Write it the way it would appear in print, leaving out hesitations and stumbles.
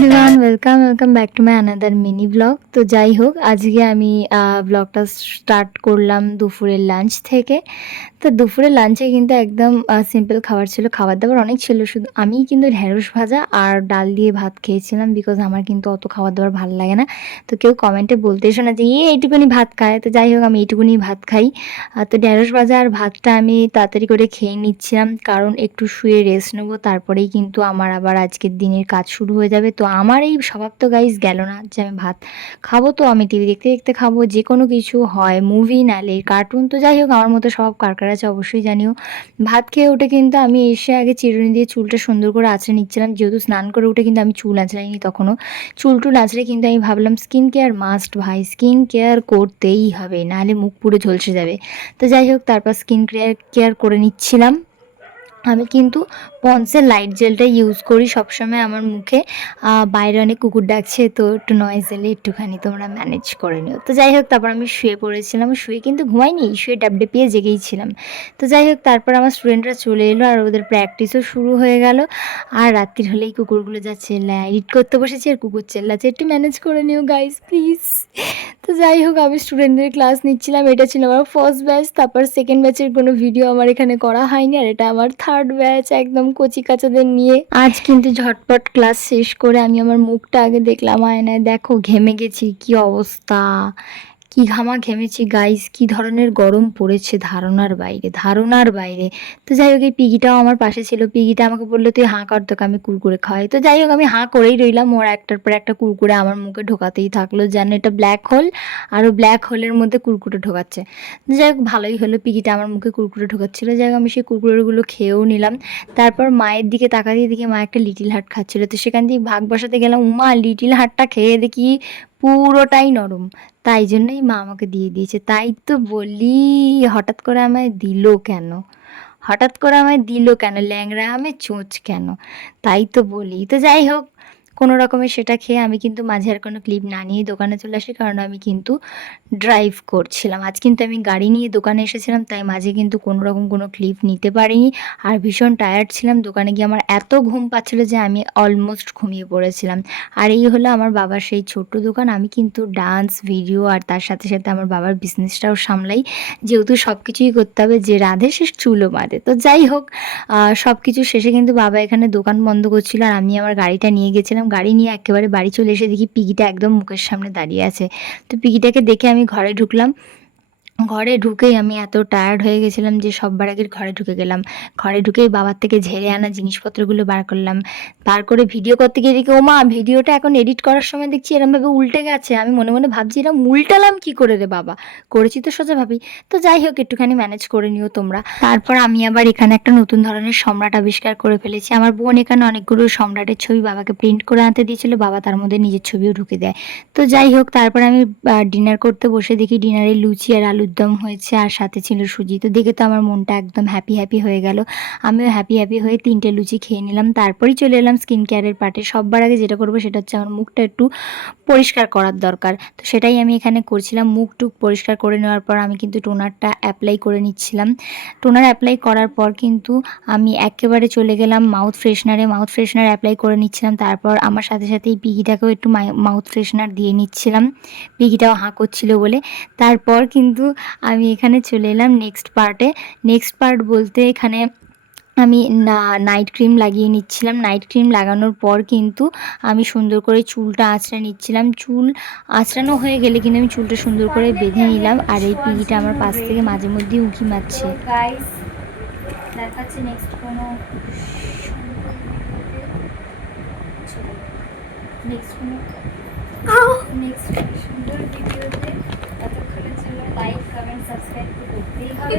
Everyone, welcome back to my another mini blog. তো যাই হোক, আজকে আমি ব্লগটা স্টার্ট করলাম দুপুরের লাঞ্চ থেকে। তো দুপুরের লাঞ্চে কিন্তু একদম সিম্পল খাবার ছিল, খাবার দাবার অনেক ছিল, শুধু আমি কিন্তু ঢেঁড়স ভাজা আর ডাল দিয়ে ভাত খেয়েছিলাম। বিকজ আমার কিন্তু অত খাবার দাবার ভালো লাগে না। তো কেউ কমেন্টে বলতে এসো না যে এইটুকুনি ভাত খায়, তো যাই হোক আমি এইটুকুনি ভাত খাই। তো ঢেঁড়স ভাজা আর ভাতটা আমি তাড়াতাড়ি করে খেয়ে নিচ্ছিলাম, কারণ একটু শুয়ে রেস্ট নেবো, তারপরেই কিন্তু আমার আবার আজকের দিনের কাজ শুরু হয়ে যাবে। তো আমার এই স্বভাব তো গাইজ গেল না যে আমি ভাত খাবো, তো আমি টিভি দেখতে দেখতে খাবো, যে কোনো কিছু হয় মুভি নালে কার্টুন। তো যাই হোক, আমার মতো স্বভাব কার কার আছে অবশ্যই জানিও। ভাত খেয়ে উঠে কিন্তু আমি এসে আগে চিরুনি দিয়ে চুলটা সুন্দর করে আঁচড়ে নিচ্ছিলাম, যেহেতু স্নান করে উঠে কিন্তু আমি চুল আঁচড়াইনি তখনও। চুল টুল আঁচড়ে কিন্তু আমি ভাবলাম স্কিন কেয়ার মাস্ট ভাই, স্কিন কেয়ার করতেই হবে, নাহলে মুখ পুরো ঝলসে যাবে। তো যাই হোক, তারপর স্কিন কেয়ার করে নিচ্ছিলাম। আমি কিন্তু পন্সের লাইট জেলটা ইউজ করি সবসময় আমার মুখে। বাইরে অনেক কুকুর ডাকছে, তো একটু নয়েজ এলে একটুখানি তোমরা ম্যানেজ করে নিও। তো যাই হোক, তারপর আমি শুয়ে পড়েছিলাম, শুয়ে কিন্তু ঘুমাইনি, শুয়ে ডাবডেপিয়ে জেগেইছিলাম। তো যাই হোক, তারপর আমার স্টুডেন্টরা চলে এলো আর ওদের প্র্যাকটিসও শুরু হয়ে গেল। আর রাত্রির হলেই কুকুরগুলো যা চেল্লায়, এডিট করতে বসেছি আর কুকুর চেল্লাচ্ছে, একটু ম্যানেজ করে নিও গাইজ প্লিজ। তো যাই হোক, আমি স্টুডেন্টদের ক্লাস নিচ্ছিলাম, এটা ছিল আমার ফার্স্ট ব্যাচ। তারপর সেকেন্ড ব্যাচের কোনো ভিডিও আমার এখানে করা হয়নি, আর এটা আমার থার্ড ব্যাচ, একদম কচি কাচাদের নিয়ে। আজ কিন্তু ঝটপট ক্লাস শেষ করে আমি আমার মুখটা আগে দেখলাম আয়নায়, দেখো ঘেমে গেছি, কি অবস্থা, কি ঘামা ঘেমেছি গাইস, কি ধরনের গরম পড়েছে ধারণার বাইরে, ধারণার বাইরে। তো যাই হোক, এই পিগিটাও আমার পাশে ছিল, পিগিটা আমাকে বললো তুই হাঁ কর, তোকে আমি কুরকুরে খাওয়াই। তো যাই হোক, আমি হাঁ করেই রইলাম, ওর একটার পর একটা কুরকুরে আমার মুখে ঢোকাতেই থাকলো, যেন এটা ব্ল্যাক হোল আর ও ব্ল্যাক হোলের মধ্যে কুরকুরে ঢোকাচ্ছে। যাই হোক, ভালোই হলো, পিগিটা আমার মুখে কুরকুরে ঢোকাচ্ছিলো। যাই হোক, আমি সেই কুরকুরেগুলো খেয়েও নিলাম। তারপর মায়ের দিকে তাকাতেই দেখি মা একটা লিটিল হার্ট খাচ্ছিলো, তো সেখান থেকে ভাগ বসাতে গেলাম, উমা লিটিল হার্টটা খেয়ে দেখি পুরোটাই নরম। তাই জন্যই মা আমাকে দিয়ে দিয়েছে। তাই তো বলি, হঠাৎ করে আমায় দিল কেন, হঠাৎ করে আমায় দিল কেন, ল্যাংড়া আমে চোঁচ কেন, তাই তো বলি। তো যাই হোক, কোনো রকমে সেটা খেয়ে আমি কিন্তু মাঝে আর কোনো ক্লিপ না নিয়ে দোকানে চলে আসি, কারণ আমি কিন্তু ড্রাইভ করছিলাম। আজ কিন্তু আমি গাড়ি নিয়ে দোকানে এসেছিলাম, তাই মাঝে কিন্তু কোনো রকম কোনো ক্লিপ নিতে পারিনি। আর ভীষণ টায়ার্ড ছিলাম, দোকানে গিয়ে আমার এত ঘুম পাচ্ছিলো যে আমি অলমোস্ট ঘুমিয়ে পড়েছিলাম। আর এই হলো আমার বাবার সেই ছোট্ট দোকান। আমি কিন্তু ডান্স ভিডিও আর তার সাথে সাথে আমার বাবার বিজনেসটাও সামলাই, যেহেতু সব কিছুই করতে হবে, যে রাঁধে সে চুলো বাঁধে। তো যাই হোক, সব কিছু শেষে কিন্তু বাবা এখানে দোকান বন্ধ করছিল, আর আমি আমার গাড়িটা নিয়ে গেছিলাম। গাড়ি নিয়ে একেবারে বাড়ি চলে এসে দেখি পিগিটা একদম মুখের সামনে দাঁড়িয়ে আছে। তো পিগিটাকে দেখে আমি ঘরে ঢুকলাম। ঘরে ঢুকেই আমি এত টায়ার্ড হয়ে গেছিলাম যে সববার আগের ঘরে ঢুকে গেলাম। ঘরে ঢুকেই বাবার থেকে ঝেড়ে আনা জিনিসপত্রগুলো বার করলাম। বার করে ভিডিও করতে গিয়ে দেখি ওমা ভিডিওটা এখন এডিট করার সময় দেখছি এরমভাবে উল্টে গেছে। আমি মনে মনে ভাবছি এরম উল্টালাম কী করে রে বাবা, করেছি তো সোজাভাবেই। তো যাই হোক, একটুখানি ম্যানেজ করে নিও তোমরা। তারপর আমি আবার এখানে একটা নতুন ধরনের সম্রাট আবিষ্কার করে ফেলেছি। আমার বোন এখানে অনেকগুলো সম্রাটের ছবি বাবাকে প্রিন্ট করে আনতে দিয়েছিল, বাবা তার মধ্যে নিজের ছবিও ঢুকে দেয়। তো যাই হোক, তারপর আমি ডিনার করতে বসে দেখি ডিনারে লুচি আর আলুর দম হয়েছে, আর সাথে ছিল সুজি। তো দেখে তো আমার মনটা একদম হ্যাপি হয়ে গেল। আমিও হ্যাপি হয়ে 3টে লুচি খেয়ে নিলাম। তারপরেই চলে এলাম স্কিন কেয়ারের পার্টে। সববার আগে যেটা করবো সেটা হচ্ছে আমার মুখটা একটু পরিষ্কার করার দরকার, তো সেটাই আমি এখানে করছিলাম। মুখ টুক পরিষ্কার করে নেওয়ার পর আমি কিন্তু টোনারটা অ্যাপ্লাই করে নিচ্ছিলাম। টোনার অ্যাপ্লাই করার পর কিন্তু আমি একেবারে চলে গেলাম মাউথ ফ্রেশনার অ্যাপ্লাই করে নিচ্ছিলাম। তারপর আমার সাথে সাথেই পিগিটাকেও একটু মাউথ ফ্রেশনার দিয়ে নিচ্ছিলাম, পিগিটাও হাঁ করছিল বলে। তারপর কিন্তু আমি এখানে চলে এলাম নেক্সট পার্ট বলতে এখানে আমি নাইট ক্রিম লাগিয়ে নিচ্ছিলাম। নাইট ক্রিম লাগানোর পর কিন্তু আমি সুন্দর করে চুলটা আঁচড়ে নিচ্ছিলাম। চুল আঁচড়ানো হয়ে গেলে কিন্তু আমি চুলটা সুন্দর করে বেঁধে নিলাম। আর এই পিগিটা আমার পাশ থেকে মাঝে মধ্যেই উঁকি মারছে। গাইস, দেখাচ্ছে নেক্সট কোনো সুন্দর ভিডিওতে। ততক্ষণের জন্য লাইক কমেন্ট সাবস্ক্রাইব করতেই হবে।